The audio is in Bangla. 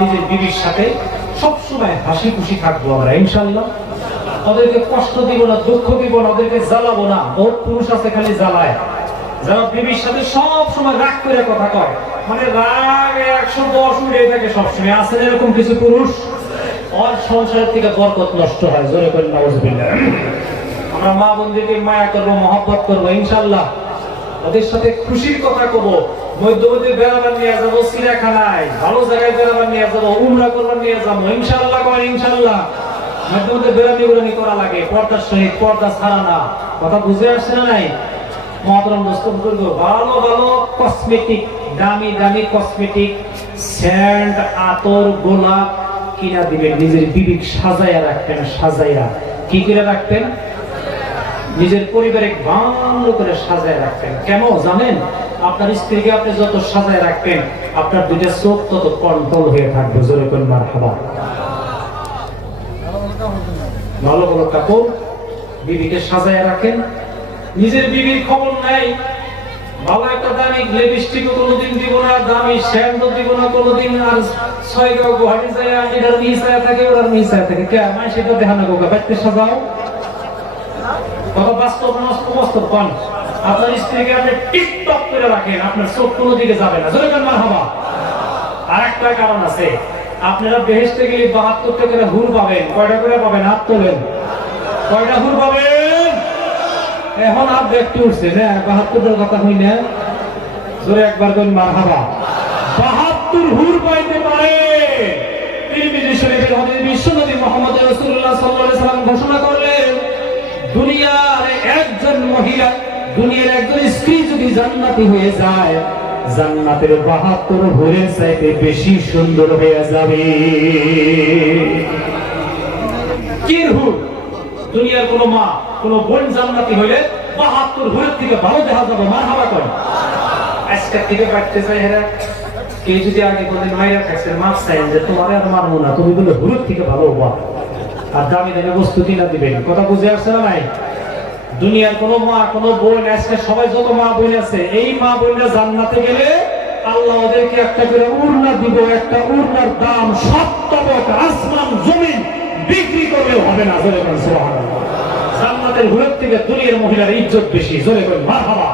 নিজের বিবির সাথে সবসময় হাসি খুশি থাকবো আমরা ইনশাআল্লাহ। ওদেরকে কষ্ট দিব না, দুঃখ দিব না, ওদেরকে জ্বালাবো না। বহুত পুরুষ আছে খালি জ্বালায়, যারা বিবির সাথে সব সময় রাগ করে কথা কয়, মানে রাগ 110 উড়ে থাকে সবসময়। আছেন এরকম কিছু পুরুষ, ওর সংসারের থেকে বরকত নষ্ট হয়। জোরে করে নাউজুবিল্লাহ। আমরা মা বোনদেরকে মায়া করবো, মহব্বত করবো ইনশাআল্লাহ। ওদের সাথে খুশির কথা কব, মধ্যবর্তী বেড়াবার নিয়ে যাবো, চিড়িয়াখানায় ভালো জায়গায় বেড়াবার নিয়ে যাবো, উমরা করবার নিয়ে যাবো ইনশাআল্লাহ। কয় ইনশাআল্লাহ। মধ্যবর্তী বেড়ানি করা লাগে, পর্দার সহিত, পর্দা ছাড়া না। কথা বুঝে আসছে না নাই? মহতরম দোস্ত বুজুর্গ, ভালো ভালো কসমেটিক, দামি দামি কসমেটিক, সেন্ট, আতর, গোলাপ কিনা দিবেন। নিজের বিবিক সাজাইয়া রাখতেন, সাজাইয়া কি করে রাখতেন? নিজের পরিবারে ভালো করে সাজায় রাখতেন। কেন জানেন? আপনার স্ত্রীকে আপনি যত সাজায় রাখবেন, আপনার দুইটা চোখ তত কন্ট্রোল হয়ে থাকবে। জোরে করে মারহাবা। ভালো ভালো কাপড় বিবিকে সাজায় রাখেন। নিজের বিবির খবর নাই, ভালো একটা দামি লিপস্টিকও কোনোদিন দিব না, দামি শ্যাম্পু দিব না কোনোদিন। আর 6 গাঁও গুহাটি যায়, এটার নিচায় থাকে, ওটার নিচায় থাকে। কে মানে সেটা দেখা না গোকা বাইতে সাজাও। কত বাস্তব বাস্তব পান। আপনার স্ত্রীকে আপনি টিকটক করে রাখেন, আপনার চোখ কোনো দিকে যাবে না। জোরে কান্না হবা। আর একটা কারণ আছে, আপনারা বেহেশতে গেলে 72টা করে হুর পাবেন। কয়টা করে পাবেন? হাত তোলেন। কয়টা হুর পাবেন? এখন হাত দেখতে উঠছে না, 72টার কথা হই না। জোরে একবার করে মারহাবা। 72 হুর পাইতে পারে। তিরমিজি শরীফের হাদিস, বিশ্বনবী মুহাম্মদ রাসূলুল্লাহ সাল্লাল্লাহু আলাইহি ওয়াসাল্লাম ঘোষণা করলেন, দুনিয়ার একজন মহিলা, দুনিয়ার একজন স্ত্রী যদি জান্নাতি হয়ে যায়, জান্নাতের 72 হুরের চাইতে বেশি সুন্দর হয়ে যাবে। কি হুর? দুনিয়ার কোন মা, কোন বোন জান্নাতি হইলে 72 হুরের থেকে ভালো দেখা যাবে। মারহাবা করেন। আজকে থেকে পাইতে চাই হেরা। কে যদি আগে কোনদিন মাইরা খাইছে, মাফ চাইেন যে তোমার আর মারবো না, তুমি বলে হুরের থেকে ভালো হবা। আর দামি দামি বস্তু কিনা দিবেন। কথা বুঝে আসছে না নাই? দুনিয়ার কোন মা, কোন বোন, আজকে সবাই যত মা বোন আছে, এই মা বোনরা জান্নাতে গেলে আল্লাহ ওদেরকে একটা করে উড়না দিব। একটা উড়নার দাম 70 আসমান জমিন বিক্রি করলেও হবে না। জোরে বলেন সুবহানাল্লাহ। জান্নাতের হুরের থেকে দুনিয়ার মহিলার ইজ্জত বেশি। জোরে বলেন মারহাবা।